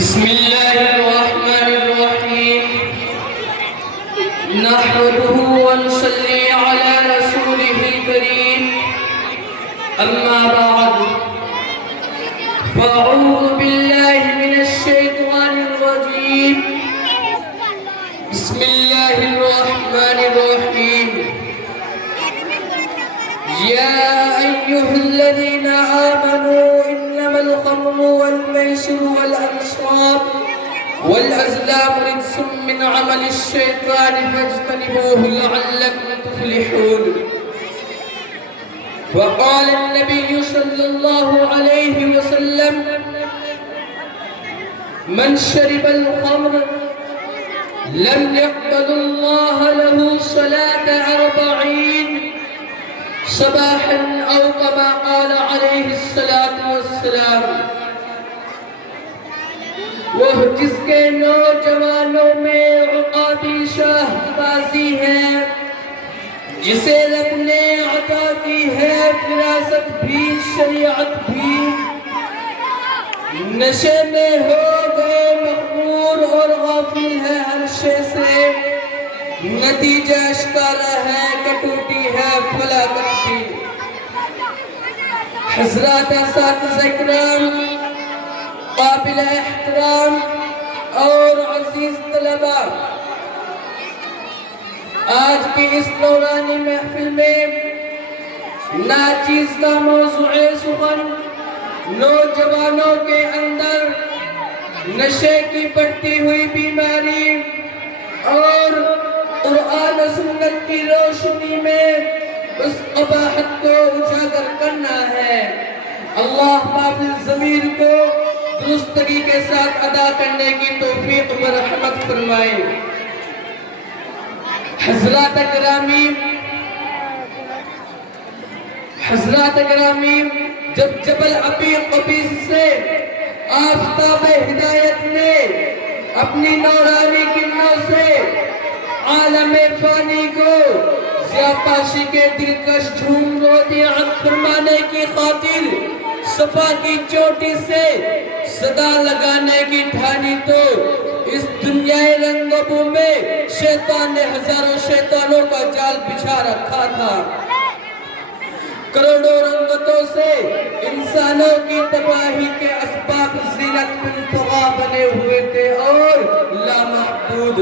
بسم الله الرحمن الرحيم نحمده ونصلي على رسوله الكريم أما بعد فأعوذ بالله من الشيطان الرجيم بسم الله الرحمن الرحيم يا أيها الذين آمنوا إنما الخمر والميسر والأنصاب والأزلام رجس من عمل الشيطان فاجتنبوه لعلكم تفلحون. وقال النبي صلى الله عليه وسلم من شرب الخمر لم يقبل الله له صلاة 40 صباحا أو كما قال عليه الصلاة والسلام. وہ جس کے نوجوانوں میں عقابی شاہ بازی ہے، جسے رب نے عطا کی ہے فراست بھی شریعت بھی، نشے میں ہو گئے مغرور اور غافل ہے ہر شے سے، نتیجہ اشکارا ہے کہ ٹوٹی ہے فلاکت بھی. حضرات اساتذہ کرام، قابل احترام اور عزیز طلباء، آج کی اس نورانی محفل میں ناچیز کا موضوع سخن نوجوانوں کے اندر نشے کی بڑھتی ہوئی بیماری اور قرآن و سنت کی روشنی میں اس قباحت کو اجاگر کرنا ہے. اللہ بابل ضمیر کو درستگی کے ساتھ ادا کرنے کی توفیق مرحمت فرمائے. حضرات گرامی، جب جبل عبیق قبیس سے آفتاب ہدایت نے اپنی نورانی کرنوں سے عالم فانی کو ضیاءپاشی کے دلکش جھوم رودیعت فرمانے کی خاطر صفا کی چوٹی سے صدا لگانے کی ٹھانی تو اس دنیا رنگ و بو میں شیطان نے ہزاروں شیطانوں کا جال بچھا رکھا تھا. کروڑوں رنگتوں سے انسانوں کی تباہی کے اسباب زینت منتغا بنے ہوئے تھے اور لامحدود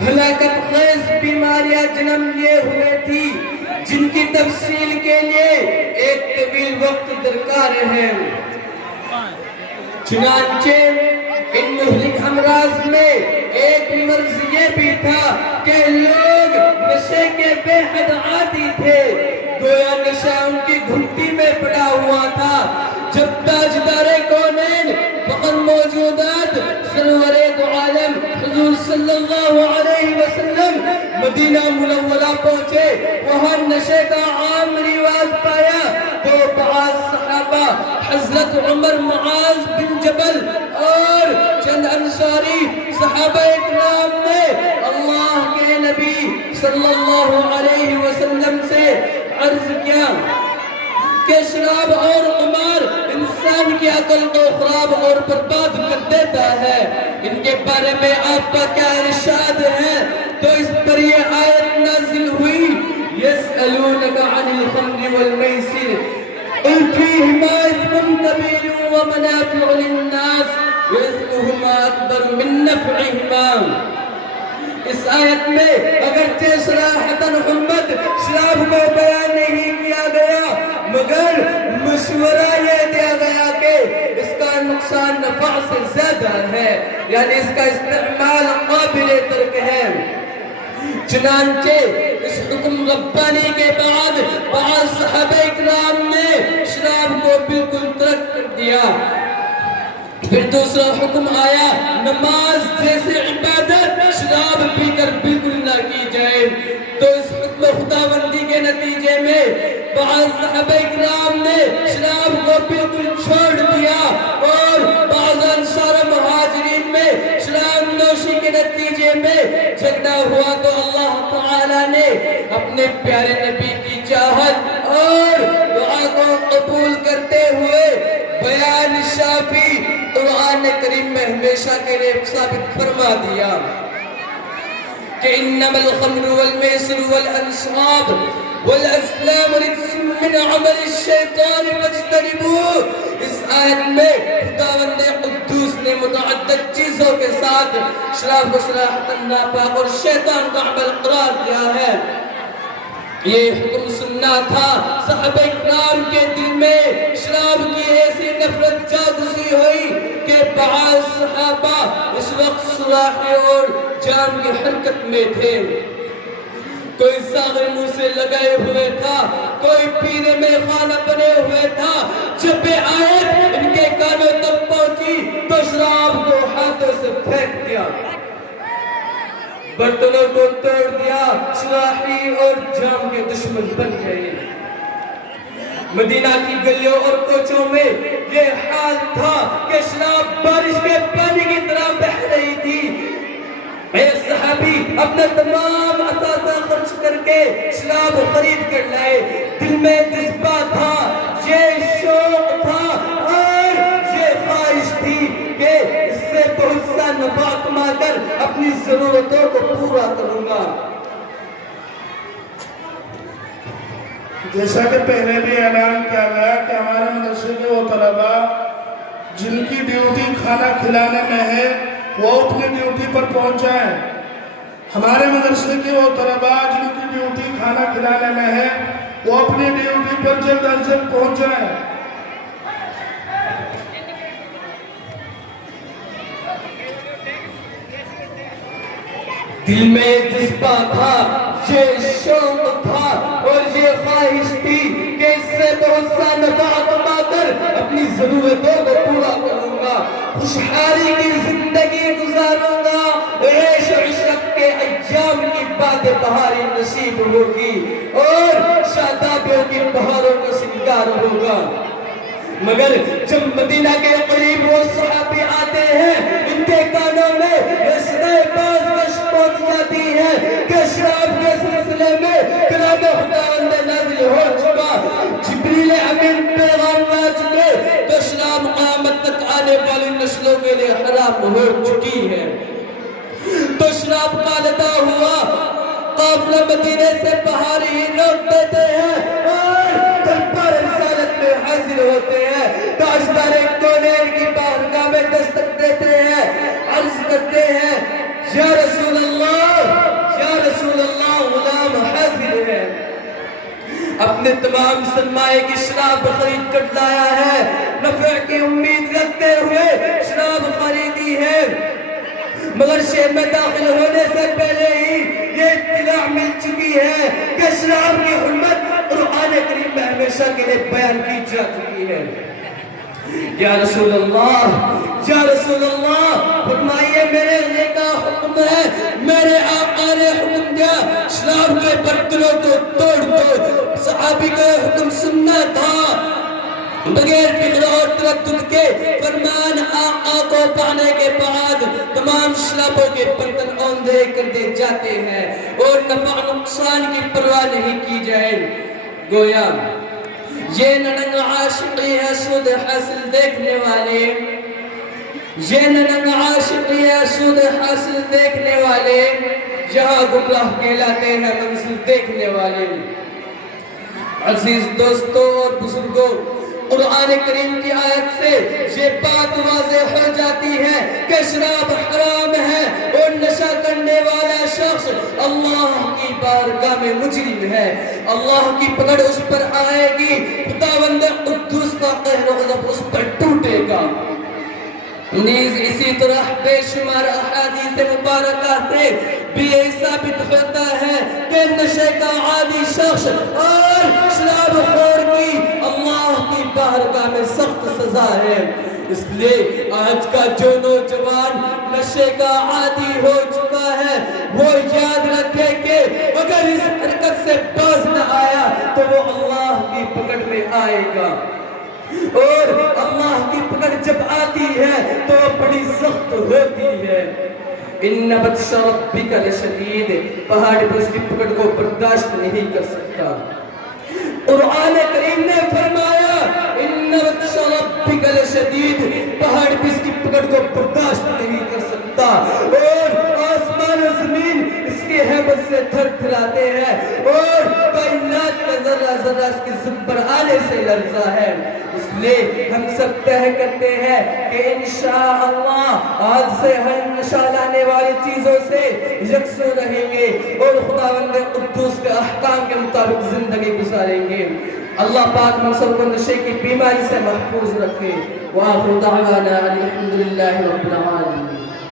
ہلاکت خیز بیماریاں جنم لیے ہوئے تھی، جن کی تفصیل کے لیے ایک طویل وقت درکار ہے. چنانچہ ان مہلک امراض میں ایک مرض یہ بھی تھا کہ لوگ نشے کے بے حد عادی تھے، گویا نشہ ان کی گھٹی میں پڑا ہوا تھا. جب تاجدار کونین فخر موجودات سرور دو عالم حضور صلی اللہ علیہ وسلم مدینہ منورہ پہنچے، وہاں نشے کا عام رواج پایا تو بعض صحابہ حضرت عمر، معاذ بن جبل اور چند انصاری صحابہ اکرام نے اللہ کے نبی صلی اللہ علیہ وسلم سے عرض کیا کہ شراب اور قمار انسان کی عقل کو خراب اور برباد کر دیتا ہے، ان کے بارے میں آپ کا کیا ارشاد ہے؟ تو اس پر یہ آیت نازل ہوئی يَسْأَلُونَكَ عَنِ الْخَمْرِ وَالْمَيْسِرِ قُلْ فِيهِمَا إِثْمٌ كَبِيرٌ وَمَنَافِعُ لِلنَّاسِ وَإِثْمُهُمَا أَكْبَرُ مِن نَّفْعِهِمَا. اس آیت میں اگرچہ صراحتاً حرمت شراب کو بیان نہیں کیا گیا، مگر مشورہ یہ دیا گیا کہ اس کا نقصان نفع سے زیادہ ہے، یعنی اس کا استعمال قابل ترک ہے. چنانچہ اس حکم ربانی کے بعد بعض صحابہ اکرام نے شراب کو بالکل ترک کر دیا. پھر دوسرا حکم آیا، نماز جیسے عبادت شراب پی کر بالکل نہ کی جائے. تو اس حکم خداوندی کے نتیجے میں بعض صحابہ اکرام نے شراب کو بالکل چھوڑ دیا اور بعض انصار و مہاجرین میں شراب نوشی کے نتیجے میں جھگڑا ہوا تو اللہ تعالی نے اپنے پیارے نبی کی چاہت اور دعا کو قبول کرتے ہوئے بیان شافی قرآن کریم میں ہمیشہ کے لیے ثابت فرما دیا کہ انما الخمر والمیسر والانصاب والازلام رجس من عمل الشیطان فاجتنبوه۔ اس آیت میں خداوند قدوس نے متعدد چیزوں کے ساتھ شراب کو صراحتاً ناپاک اور شیطان کا عمل قرار دیا ہے۔ یہ حکم سننا تھا، صحابہ اکرام کے دل میں شراب کی ایسی نفرت جاگزی ہوئی کہ بعض صحابہ اس وقت سراحے اور جام کی حرکت میں تھے۔ کوئی ساغر منہ سے لگائے ہوئے تھا، کوئی پینے میں خانہ بنے ہوئے تھا۔ جب یہ آیت ان کے کانوں تک پہنچی تو شراب کو ہاتھوں سے پھینک دیا، برتنوں کو توڑ دیا، سراحی اور جام کے دشمن بن گئے۔ مدینہ کی گلیوں اور کوچوں میں یہ حال تھا کہ شراب بارش کے پانی کی طرح بہہ رہی تھی۔ ایک صحابی اپنا تمام اثاثہ خرچ کر کے شراب خرید کر لائے۔ دل میں جذبہ تھا، یہ شوق تھا اور یہ خواہش تھی کہ اس سے بہت سا نفع کما کر اپنی ضرورتوں کو پورا کروں گا۔ جیسا کہ پہلے بھی اعلان کیا گیا کہ ہمارے مدرسے کے وہ طلبہ جن کی ڈیوٹی کھانا کھلانے میں ہے وہ اپنی ڈیوٹی پر پہنچ جائیں۔ ہمارے مدرسے کے وہ طلبہ جن کی ڈیوٹی کھانا کھلانے میں ہے وہ اپنی ڈیوٹی پر جلد از جلد پہنچ جائیں۔ دل میں جذبہ تھا، یہ شوق تھا اور یہ خواہش تھی کہ اس سے بہت سا نفع کما کر اپنی ضرورتوں کو پورا کروں گا، خوشحالی کی زندگی گزاروں گا، عیش و عشرت کے ایام کی باد بہاری نصیب ہوگی اور شادابیوں کی بہاروں کو سنگار ہوگا۔ مگر جب مدینہ کے قریب وہ صحابی آتے ہیں، ان کے کانوں میں یہ صدائے بازگشت پہنچ جاتی ہے کہ شراب کے سلسلے میں کلام خداوند نازل ہو چکا، جبریل امین پیغام لا چکے، تو شراب قیامت تک آنے والی نسلوں کے لیے حرام ہو چکی ہے۔ تو شراب کا لدا ہوا قافلہ مدینے سے باہر ہی لوٹ دیتے ہیں اور دربار رسالت میں حاضر ہوتے ہیں، تاجدار کونین کی بارگاہ میں دستک دیتے ہیں، عرض کرتے ہیں یا رسول اللہ غلام حاضر ہے، اپنے تمام سرمائے کی شراب خرید کر لایا ہے، نفع کی امید رکھتے ہوئے شراب خریدی ہے، مگر شہر میں داخل ہونے سے پہلے ہی یہ اطلاع مل چکی ہے کہ شراب کی حرمت قرآن کریم میں ہمیشہ کے لیے بیان کی جا چکی ہے۔ یا رسول اللہ فرمائیے میرے لیے کا حکم ہے، میرے آقا نے حکم دیا شراب کے برتنوں کو توڑ دو۔ صحابی کا حکم سننا تھا، بغیر فکر اور تردد کے فرمان آقا کو پانے کے بعد تمام شرابوں کے برتن اوندھے کر دے جاتے ہیں اور نفع نقصان کی پرواہ نہیں کی جائے۔ گویا یہ ننگ عاشقی ہے سود حاصل دیکھنے والے، یہ ننگ عاشقی ہے سود حاصل دیکھنے والے، یہاں گمراہ کہلاتے ہیں منزل دیکھنے والے۔ عزیز دوستوں اور بزرگوں، قرآن کریم کی آیت سے یہ بات واضح ہو جاتی ہے کہ شراب حرام ہے اور نشہ کرنے والا شخص اللہ کی بارگاہ میں مجرم ہے، اللہ کی پکڑ اس پر آئے گی، خداوند قدوس کا قہر و غضب اس پر ٹوٹے گا۔ نیز اسی طرح بے شمار احادیث مبارکہ سے بھی یہ ثابت ہوتا ہے کہ نشے کا عادی شخص اور شراب خور کی اللہ کی بارگاہ میں سخت سزا ہے۔ اس لیے آج کا جو نوجوان نشے کا عادی ہو چکا ہے وہ یاد رکھے کہ اگر اس حرکت سے باز نہ آیا تو وہ اللہ کی پکڑ میں آئے گا، اور اللہ کی پکڑ جب آتی ہے تو بڑی سخت ہوتی ہے۔ ان بطش ربک لشدید، پہاڑ پر اس کی پکڑ کو برداشت نہیں کر سکتا۔ قرآن کریم نے فرمایا ان بطش ربک لشدید، پہاڑ پر اس کی پکڑ کو برداشت سے تھر تھراتے ہیں اور کائنات کا ذرہ ذرہ اس کے ذم پر آنے سے لرزا ہے. اس لیے ہم سب طے کرتے ہیں کہ انشاءاللہ آج سے ہم نشہ لانے والی چیزوں سے یکسو رہیں گے اور خداوند قدوس کے احکام کے مطابق زندگی گزاریں گے. اللہ پاک ہم سب کو نشے کی بیماری سے محفوظ رکھے. وآخر دعوانا الحمدللہ رب العالمین.